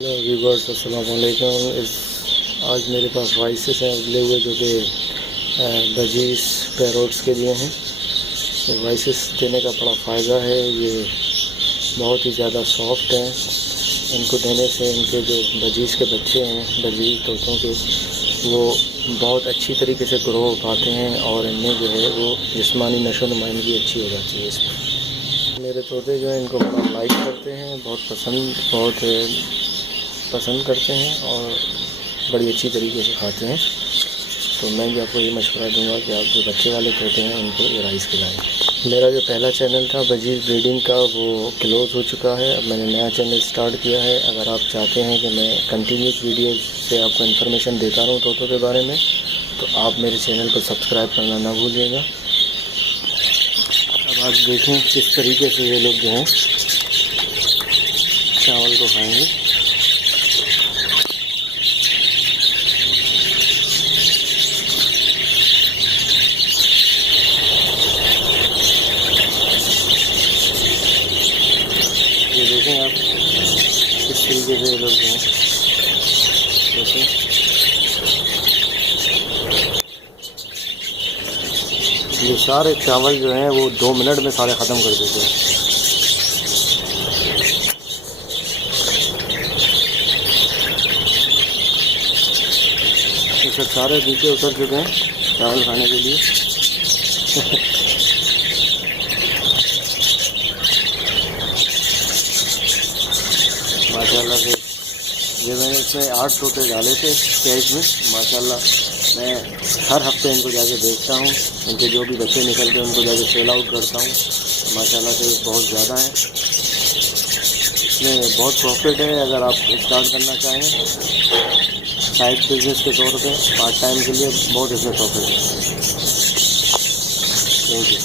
Hello viewers, अस्सलाम वालेकुम। आज मेरे पास वॉइसेस हैं उबले हुए जो कि बजीज पैरोट्स के लिए हैं। ये वॉइसेस देने का बड़ा फ़ायदा है। ये बहुत ही ज़्यादा सॉफ्ट हैं। इनको देने से इनके जो बजीज के बच्चे हैं, बजीज तोतों के, वो बहुत अच्छी तरीके से ग्रो हो पाते हैं और इनमें जो है वो जिस्मानी नशो-नुमाइंदगी अच्छी हो जाती है इसमें। मेरे तोते जो हैं इनको बड़ा लाइक करते हैं, बहुत पसंद करते हैं और बड़ी अच्छी तरीके से खाते हैं। तो मैं भी आपको ये मशवरा दूंगा कि आप जो बच्चे वाले तोते हैं उनको ये राइस खिलाएँ। मेरा जो पहला चैनल था बजीज ब्रीडिंग का, वो क्लोज़ हो चुका है। अब मैंने नया चैनल स्टार्ट किया है। अगर आप चाहते हैं कि मैं कंटिन्यूस वीडियोज़ से आपको इन्फॉर्मेशन देता रहूँ तोतों के बारे में, तो आप मेरे चैनल को सब्सक्राइब करना ना भूलिएगा। अब आप देखें किस तरीके से ये लोग जो हैं चावल को खाएँगे। ये देखें आप किस तरीके से ये लोग जो हैं, देखें ये सारे चावल जो हैं वो 2 मिनट में सारे ख़त्म कर देते हैं। ये सब सारे नीचे उतर चुके हैं चावल खाने के लिए। माशाल्लाह से ये मैंने इसमें 8 तोते डाले थे कैज में। माशाल्लाह मैं हर हफ्ते इनको जाके देखता हूँ, इनके जो भी बच्चे निकलते हैं उनको जाके सेल आउट करता हूँ। माशाल्लाह से बहुत ज़्यादा है, इसमें बहुत प्रॉफिट है। अगर आप स्टार्ट करना चाहें साइड बिजनेस के तौर पे, पार्ट टाइम के लिए, बहुत इसमें प्रॉफिट है। Thank you.